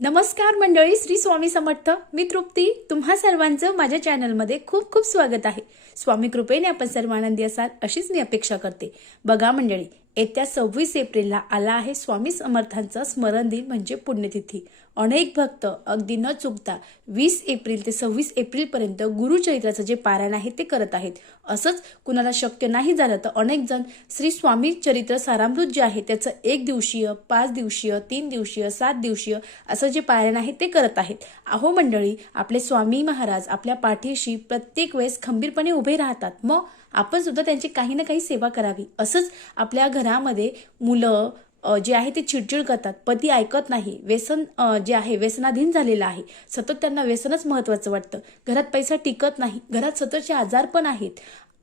नमस्कार मंडळी श्री स्वामी समर्थ. मी तृप्ती. तुम्हा सर्वांचं माझ्या चॅनलमध्ये खूप खूप स्वागत आहे. स्वामी कृपेने आपण सर्व आनंदी असाल अशीच मी अपेक्षा करते. बघा मंडळी येत्या सव्वीस एप्रिलला आला आहे स्वामी समर्थांचा स्मरण दिन म्हणजे पुण्यतिथी. अनेक भक्त अगदी न चुकता वीस एप्रिल ते सव्वीस एप्रिलपर्यंत गुरुचरित्राचं जे पारायण आहे ते करत आहेत. असंच कुणाला शक्य नाही झालं तर अनेक जण श्री स्वामी चरित्र सारामृत जे आहे त्याचं एक दिवसीय पाच दिवसीय तीन दिवसीय सात दिवसीय असं जे पारायण आहे ते करत आहेत. अहो मंडळी आपले स्वामी महाराज आपल्या पाठीशी प्रत्येक वेळेस खंबीरपणे उभे राहतात. मग आपण सुद्धा त्यांची काही ना काही सेवा करावी. असंच आपल्या घरामध्ये मुलं जे आहे ते चिडचिड करतात. पती ऐकत नाही. व्यसन जे आहे व्यसनाधीन झालेलं आहे. सतत त्यांना व्यसनच महत्त्वाचं वाटतं. घरात पैसा टिकत नाही. घरात सततचे आजार पण आहेत.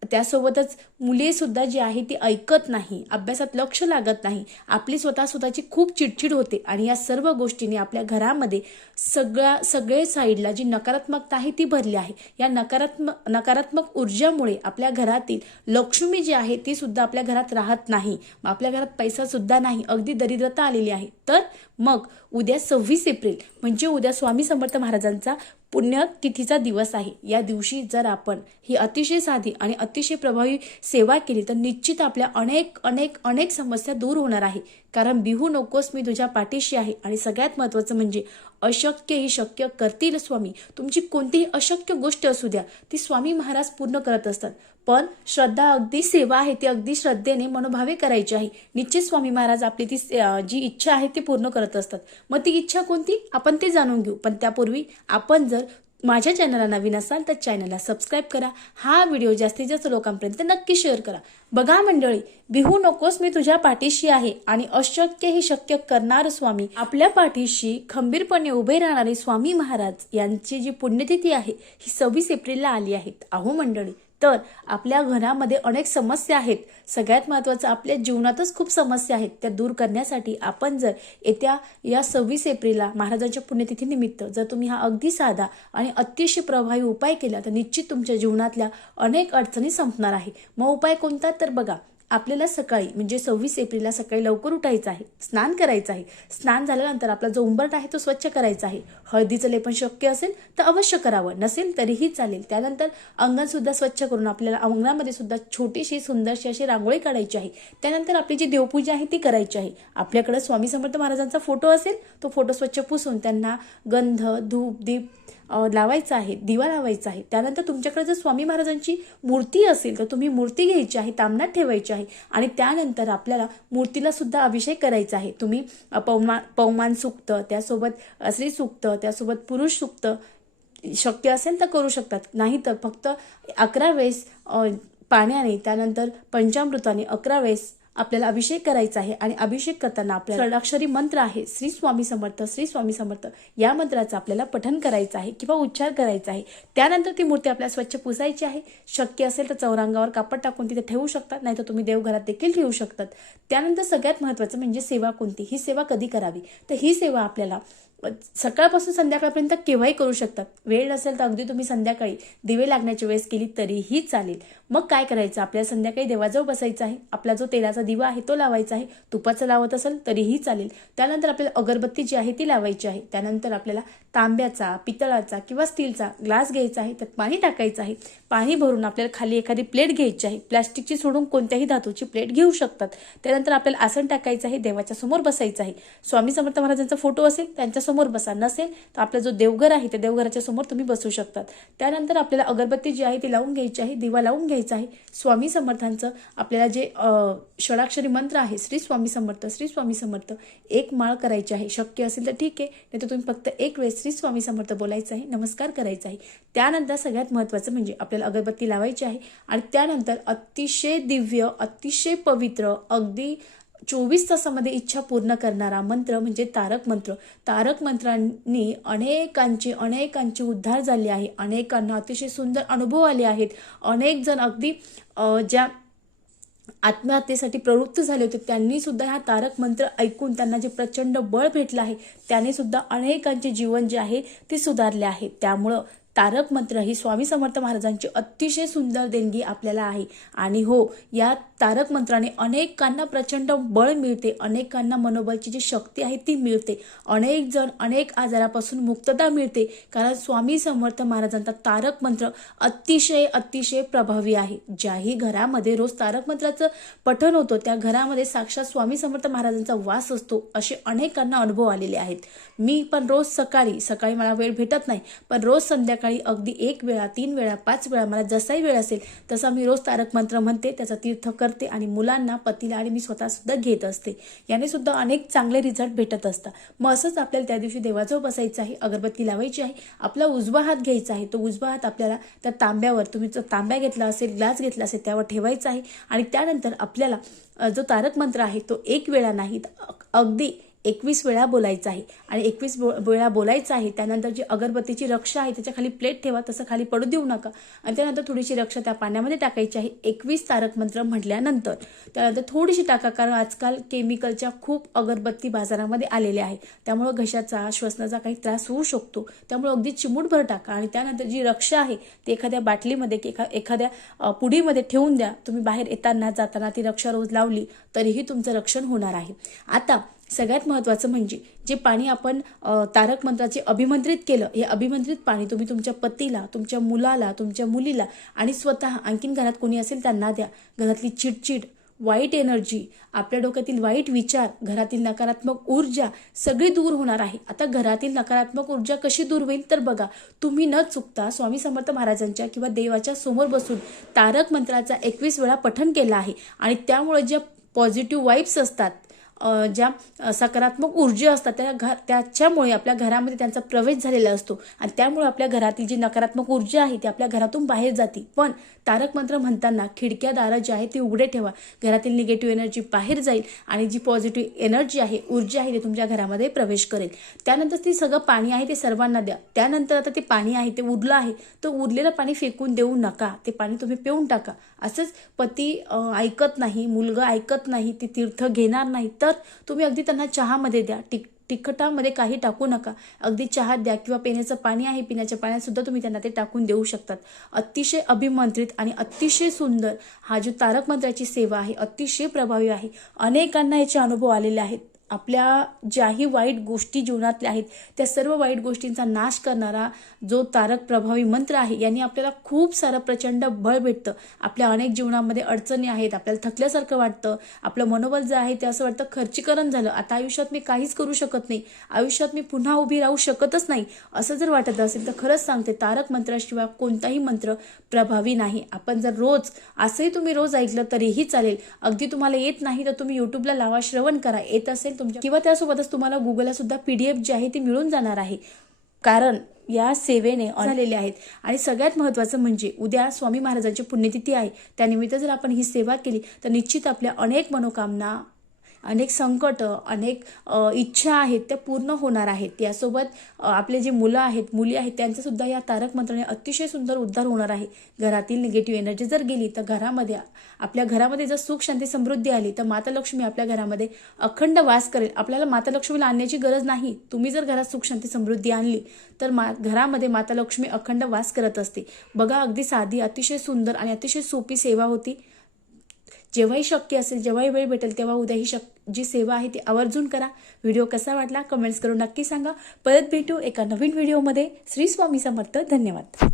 त्यासोबतच मुलीसुद्धा जी आहे ती ऐकत नाही अभ्यासात लक्ष लागत नाही आपली स्वतः स्वतःची खूप चिडचिड होते आणि या सर्व गोष्टीने आपल्या घरामध्ये सगळ्या सगळे साईडला जी नकारात्मकता आहे ती भरली आहे. या नकारात्मक नकारात्मक ऊर्जामुळे आपल्या घरातील लक्ष्मी जी आहे ती सुद्धा आपल्या घरात राहत नाही आपल्या घरात पैसा सुद्धा नाही अगदी दरिद्रता आलेली आहे. तर मग उद्या सव्वीस एप्रिल म्हणजे उद्या स्वामी समर्थ महाराजांचा पुण्यतिथीचा दिवस आहे. या दिवशी जर आपण ही अतिशय साधी आणि अतिशय प्रभावी सेवा केली तर निश्चित आपल्या अनेक अनेक अनेक समस्या दूर होणार आहे. कारण बिहू नकोस मी तुझ्या पाठीशी आहे. आणि सगळ्यात महत्त्वाचं म्हणजे अशक्य ही शक्य करतील स्वामी. तुमची कोणतीही अशक्य गोष्ट असू द्या ती स्वामी महाराज पूर्ण करत असतात. पण श्रद्धा अगदी सेवा आहे ती अगदी श्रद्धेने मनोभावे करायची आहे. निश्चित स्वामी महाराज आपली ती जी इच्छा आहे ती पूर्ण करत असतात. मग ती इच्छा कोणती? आपण ते जाणून घेऊ. पण त्यापूर्वी आपण जर माझ्या चॅनलला नवीन असाल तर चॅनलला सबस्क्राईब करा. हा व्हिडिओ जास्तीत जास्त लोकांपर्यंत नक्की शेअर करा. बघा मंडळी बिहू नकोस मी तुझ्या पाठीशी आहे आणि अशक्य हे शक्य करणार स्वामी. आपल्या पाठीशी खंबीरपणे उभे राहणारे स्वामी महाराज यांची जी पुण्यतिथी आहे ही सव्वीस एप्रिलला आली आहेत. अहो मंडळी तर आपल्या घरामध्ये अनेक समस्या आहेत. सगळ्यात महत्त्वाचं आपल्या जीवनातच खूप समस्या आहेत. त्या दूर करण्यासाठी आपण जर येत्या या सव्वीस एप्रिलला महाराजांच्या पुण्यतिथीनिमित्त जर तुम्ही हा अगदी साधा आणि अतिशय प्रभावी उपाय केला तर निश्चित तुमच्या जीवनातल्या अनेक अडचणी संपणार आहे. मग उपाय कोणता? तर बघा आपल्याला सकाळी म्हणजे सव्वीस एप्रिलला सकाळी लवकर उठायचं आहे स्नान करायचं आहे. स्नान झाल्यानंतर आपला जो उंबरट आहे तो स्वच्छ करायचा आहे. हळदीचं लेपन शक्य असेल तर अवश्य करावं. नसेल तरीही चालेल. त्यानंतर अंगणसुद्धा स्वच्छ करून आपल्याला अंगणामध्ये सुद्धा छोटीशी सुंदरशी अशी रांगोळी काढायची आहे. त्यानंतर आपली जी देवपूजा आहे ती करायची आहे. आपल्याकडे स्वामी समर्थ महाराजांचा फोटो असेल तो फोटो स्वच्छ पुसून त्यांना गंध धूप दीप लावायचा आहे दिवा लावायचा आहे. त्यानंतर तुमच्याकडे जर स्वामी महाराजांची मूर्ती असेल तर तुम्ही मूर्ती घ्यायची आहे तामणात ठेवायची आहे आणि त्यानंतर आपल्याला मूर्तीला सुद्धा अभिषेक करायचा आहे. तुम्ही पवमा पवमान सुक्त त्यासोबत स्त्री सुक्त त्यासोबत पुरुष सुक्त शक्य असेल तर करू शकतात. नाही तर फक्त अकरा वेळेस पाण्याने त्यानंतर पंचामृताने अकरा वेळेस आपल्याला अभिषेक करायचा आहे आणि अभिषेक करताना आपल्याला षडाक्षरी मंत्र आहे श्री स्वामी समर्थ श्री स्वामी समर्थ या मंत्राचं आपल्याला पठन करायचं आहे किंवा उच्चार करायचा आहे. त्यानंतर ती मूर्ती आपल्याला स्वच्छ पुसायची आहे. शक्य असेल तर चौरांगावर कापड टाकून तिथे ठेवू शकतात नाही तर तुम्ही देवघरात देखील ठेवू शकतात. त्यानंतर सगळ्यात महत्त्वाचं म्हणजे सेवा कोणती? ही सेवा कधी करावी? तर ही सेवा आपल्याला सकाळपासून संध्याकाळपर्यंत केव्हाही करू शकतात. वेळ नसेल तर अगदी तुम्ही संध्याकाळी दिवे लागण्याची वेळेस केली तरीही चालेल. मग काय करायचं? आपल्याला संध्याकाळी देवाजवळ बसायचं आहे. आपला जो तेलाचा दिवा आहे तो लावायचा आहे. तुपाचं लावत असेल तरीही चालेल. त्यानंतर आपल्याला अगरबत्ती जी आहे ती लावायची आहे. त्यानंतर आपल्याला तांब्याचा पितळाचा किंवा स्टीलचा ग्लास घ्यायचा आहे. त्यात पाणी टाकायचं आहे. पाणी भरून आपल्याला खाली एखादी प्लेट घ्यायची आहे. प्लास्टिकची सोडून कोणत्याही धातूची प्लेट घेऊ शकतात. त्यानंतर आपल्याला आसन टाकायचं आहे. देवाच्या समोर बसायचं आहे. स्वामी समर्थ महाराजांचा फोटो असेल त्यांच्या समोर बसा. नसेल तर आपला जो देवघर आहे त्या देवघराच्या समोर तुम्ही बसू शकतात. त्यानंतर आपल्याला अगरबत्ती जी आहे ती लावून घ्यायची आहे दिवा लावून घ्यायचा आहे. स्वामी समर्थांचं आपल्याला जे षडाक्षरी मंत्र आहे श्री स्वामी समर्थ श्री स्वामी समर्थ एक माळ करायची आहे. शक्य असेल तर ठीक आहे नाही तर तुम्ही फक्त एक वेळेस श्री स्वामी समर्थ बोलायचं आहे नमस्कार करायचा आहे. त्यानंतर सगळ्यात महत्त्वाचं म्हणजे आपल्याला अगरबत्ती लावायची आहे. आणि त्यानंतर अतिशय दिव्य अतिशय पवित्र अगदी चोवीस तासामध्ये इच्छा पूर्ण करणारा मंत्र म्हणजे तारक मंत्र. तारक मंत्रांनी अनेकांची अनेकांची उद्धार झाले आहे. अनेकांना अतिशय सुंदर अनुभव आले आहेत. अनेक जण अगदी ज्या आत्महत्येसाठी प्रवृत्त झाले होते त्यांनी सुद्धा हा तारक मंत्र ऐकून त्यांना जे प्रचंड बळ भेटलं आहे त्याने सुद्धा अनेकांचे जीवन जे आहे ते सुधारले आहे. त्यामुळं तारक मंत्र ही स्वामी समर्थ महाराजांची अतिशय सुंदर देणगी आपल्याला आहे. आणि हो या तारक मंत्राने अनेकांना प्रचंड बळ मिळते अनेकांना मनोबलची जी शक्ती आहे ती मिळते. अनेक जण अनेक आजारापासून मुक्तता मिळते कारण स्वामी समर्थ महाराजांचा तारक मंत्र अतिशय अतिशय प्रभावी आहे. ज्याही घरामध्ये रोज तारक मंत्राचं पठण होतं त्या घरामध्ये साक्षात स्वामी समर्थ महाराजांचा वास असतो असे अनेकांना अनुभव आलेले आहेत. मी पण रोज सकाळी सकाळी मला वेळ भेटत नाही पण रोज संध्याकाळी अगदी एक वेळा तीन वेळा पाच वेळा मला जसाही वेळ असेल तसा मी रोज तारक मंत्र म्हणते त्याचा तीर्थ करते आणि मुलांना पतीला आणि मी स्वतः सुद्धा घेत असते. याने सुद्धा अनेक चांगले रिझल्ट भेटत असतात. मग असंच आपल्याला त्या दिवशी देवाजवळ बसायचं आहे अगरबत्ती लावायची आहे आपला उजवा हात घ्यायचा आहे तो उजवा हात आपल्याला त्या तांब्यावर तुम्ही जो तांब्या घेतला असेल ग्लास घेतला असेल त्यावर ठेवायचा आहे आणि त्यानंतर आपल्याला जो तारक मंत्र आहे तो एक वेळा नाही तर अगदी एकवीस वेळा बोलायचं आहे. आणि एकवीस बो- वेळा बोलायचं आहे त्यानंतर जी अगरबत्तीची रक्षा आहे त्याच्याखाली प्लेट ठेवा तसं खाली पडू देऊ नका. आणि त्यानंतर थोडीशी रक्षा त्या पाण्यामध्ये टाकायची आहे. एकवीस तारक मंत्र म्हटल्यानंतर त्यानंतर थोडीशी टाका कारण आजकाल केमिकलच्या खूप अगरबत्ती बाजारामध्ये आलेल्या आहे त्यामुळं घशाचा श्वसनाचा काही त्रास होऊ शकतो. त्यामुळे अगदी चिमूटभर टाका. आणि त्यानंतर जी रक्षा आहे ती एखाद्या बाटलीमध्ये की एखा एखाद्या पुडीमध्ये ठेवून द्या. तुम्ही बाहेर येताना जाताना ती रक्षा रोज लावली तरीही तुमचं रक्षण होणार आहे. आता सगळ्यात महत्त्वाचं म्हणजे जे पाणी आपण तारक मंत्राचे अभिमंत्रित केलं हे अभिमंत्रित पाणी तुम्ही तुमच्या पतीला तुमच्या मुलाला तुमच्या मुलीला आणि स्वतः आणखीन घरात कोणी असेल त्यांना द्या. घरातली चिडचिड वाईट एनर्जी आपल्या डोक्यातील वाईट विचार घरातील नकारात्मक ऊर्जा सगळी दूर होणार आहे. आता घरातील नकारात्मक ऊर्जा कशी दूर होईल तर बघा तुम्ही न चुकता स्वामी समर्थ महाराजांच्या किंवा देवाच्या समोर बसून तारक मंत्राचा एकवीस वेळा पठण केला आहे आणि त्यामुळे ज्या पॉझिटिव्ह वाईब्स असतात ज्या सकारात्मक ऊर्जा असतात त्या घर त्याच्यामुळे आपल्या घरामध्ये त्यांचा प्रवेश झालेला असतो. आणि त्यामुळे आपल्या घरातील जी नकारात्मक ऊर्जा आहे ती आपल्या घरातून बाहेर जाते. पण तारक मंत्र म्हणताना खिडक्या दारं जी आहे ते उघडे ठेवा. घरातील निगेटिव्ह एनर्जी बाहेर जाईल आणि जी पॉझिटिव्ह एनर्जी आहे ऊर्जा आहे ती तुमच्या घरामध्ये प्रवेश करेल. त्यानंतर ती सगळं पाणी आहे ते सर्वांना द्या. त्यानंतर आता ते पाणी आहे ते उरलं आहे तर उरलेलं पाणी फेकून देऊ नका. ते पाणी तुम्ही पिऊन टाका. असंच पती ऐकत नाही मुलगा ऐकत नाही ती तीर्थ घेणार नाही. तर तर तुम्ही अगदी त्यांना चहामध्ये द्या. टिक तिखटामध्ये काही टाकू नका. अगदी चहा द्या किंवा पिण्याचं पाणी आहे पिण्याच्या पाण्यात सुद्धा तुम्ही त्यांना ते टाकून देऊ शकतात. अतिशय अभिमंत्रित आणि अतिशय सुंदर हा जो तारक मंत्राची सेवा आहे अतिशय प्रभावी आहे. अनेकांना याचे अनुभव आलेले आहेत. आपल्या ज्याही वाईट गोष्टी जीवनातल्या आहेत त्या सर्व वाईट गोष्टींचा नाश करणारा जो तारक प्रभावी मंत्र आहे यांनी आपल्याला खूप सारं प्रचंड बळ भेटतं. आपल्या अनेक जीवनामध्ये अडचणी आहेत आपल्याला थकल्यासारखं वाटतं. आपलं मनोबल जे आहे ते असं वाटतं खर्चीकरण झालं. आता आयुष्यात मी काहीच करू शकत नाही. आयुष्यात मी पुन्हा उभी राहू शकतच नाही. असं जर वाटत असेल तर खरंच सांगते तारक मंत्राशिवाय कोणताही मंत्र प्रभावी नाही. आपण जर रोज असंही तुम्ही रोज ऐकलं तरीही चालेल. अगदी तुम्हाला येत नाही तर तुम्ही युट्यूबला लावा श्रवण करा. येत असेल तुमच्या किंवा त्यासोबतच तुम्हाला गुगलला सुद्धा पीडीएफ जी आहे ती मिळून जाणार आहे. कारण या सेवेने झालेले आहेत. आणि सगळ्यात महत्त्वाचं म्हणजे उद्या स्वामी महाराजांची पुण्यतिथी आहे. त्यानिमित्त जर आपण ही सेवा केली तर निश्चित आपल्या अनेक मनोकामना अनेक संकट अनेक इच्छा आहेत त्या पूर्ण होणार आहेत. यासोबत आपले जे मुलं आहेत मुली आहेत त्यांचं सुद्धा या तारक मंत्राने अतिशय सुंदर उद्धार होणार आहे. घरातील निगेटिव्ह एनर्जी जर गेली तर घरामध्ये आपल्या घरामध्ये जर सुख शांती समृद्धी आली तर माता लक्ष्मी आपल्या घरामध्ये अखंड वास करेल. आपल्याला माता लक्ष्मीला आणण्याची गरज नाही. तुम्ही जर घरात सुख शांती समृद्धी आणली तर मा घरामध्ये माता लक्ष्मी अखंड वास करत असते. बघा अगदी साधी अतिशय सुंदर आणि अतिशय सोपी सेवा होती. जेव्हाही शक्य असेल जेव्हाही वेळ भेटेल तेव्हा उद्याही शक्य शक जी सेवा आहे ती आवर्जून करा. व्हिडिओ कसा वाटला कमेंट्स करून नक्की सांगा. परत भेटू एका नवीन व्हिडिओमध्ये. श्री स्वामी समर्थ धन्यवाद.